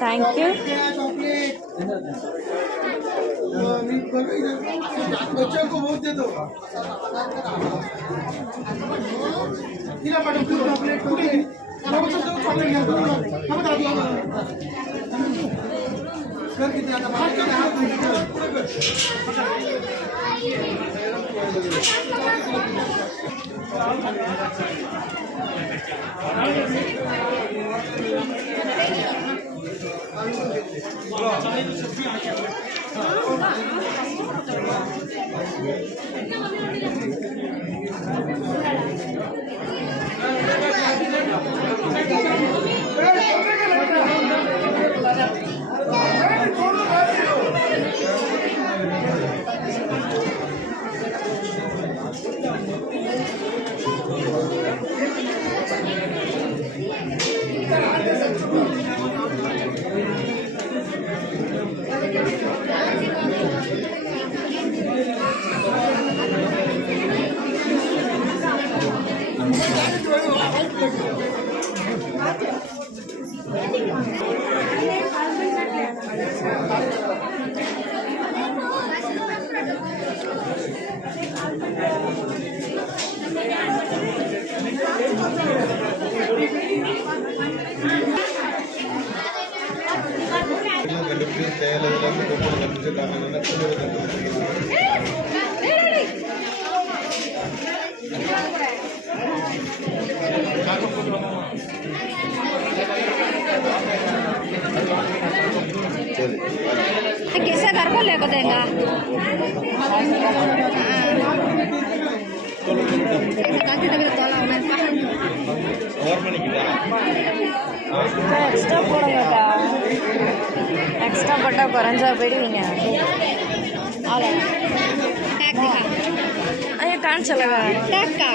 Thank you. बच्चों को बहुत दे दो। कैसे घर को लेकर देगा एक्स्ट्रा போடுங்கடா एक्स्ट्रा பட்டா குறைஞ்சா போயிடுவீங்க டேக் दिखा अरे कान चलेगा टैग का